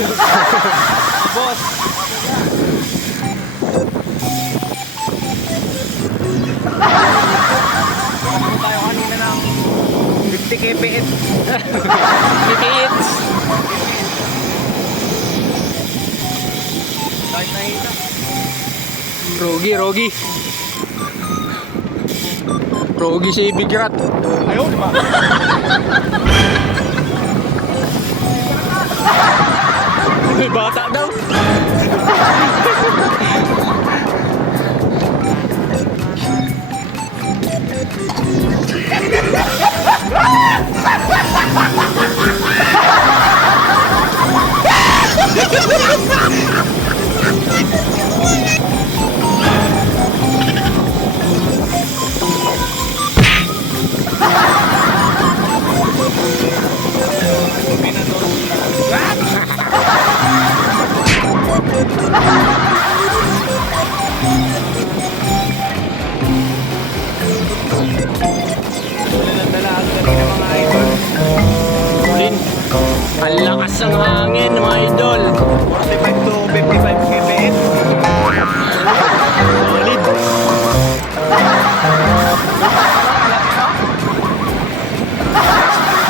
Boss. Ano tayo kanina ng 50 kph. Titiits. Kahit nahita. Rogi. Rogi si Big Rat. Ayaw, di ba? May bata daw. Dalaan kami ng mga idol. Lin. Ang lakas ng hangin, mga idol. 45 to 55 kph. Solid.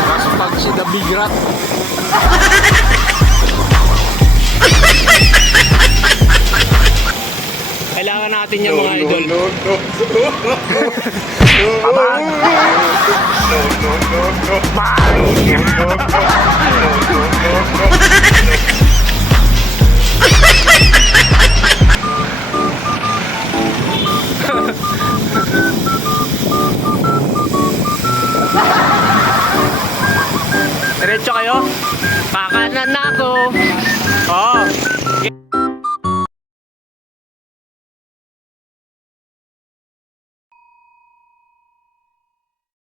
Kaspag si The Big Rat. Kailangan natin yung mga idol. Diretso kayo? Pakanan na ako. Oh.